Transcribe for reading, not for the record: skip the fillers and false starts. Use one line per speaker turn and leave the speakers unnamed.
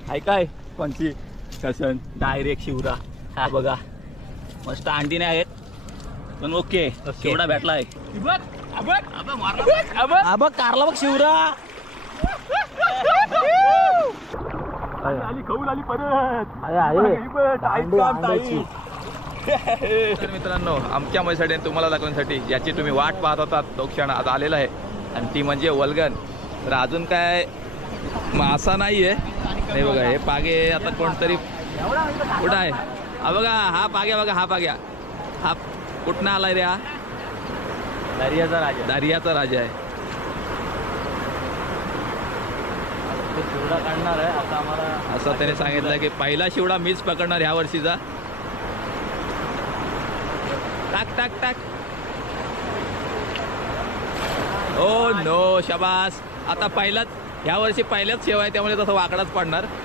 काय कोणची कसन डायरेक्ट शिवरा हा बघा मस्त अंडी नाही आहेत पण ओके शिवडा भेटलाय बघ कारला बघ शिवरा आली खाऊन आली परत तर मित्रांनो आमच्या मजेसाठी तुम्हाला दाखवण्यासाठी याची तुम्ही वाट पाहत होता तो क्षण आज आलेला आहे आणि ती म्हणजे वल्गन. तर अजून काय मासा नाही आहे नाही बघा हे पागे आता कोणतरी कुठं आहे हा बघा हा पाग्या बघा हा कुठनं आलाय रे हा दर्याचा राजा आहे. शिवडा काढणार आहे आता आम्हाला असं त्याने सांगितलं की पहिला शिवडा मीच पकडणार ह्या वर्षीचा. टाक टाक टाक ओ नो शाबास आता पहिलाच ह्या वर्षी पहिल्याच शेव आहे त्यामुळे तसं वाकडाच पडणार.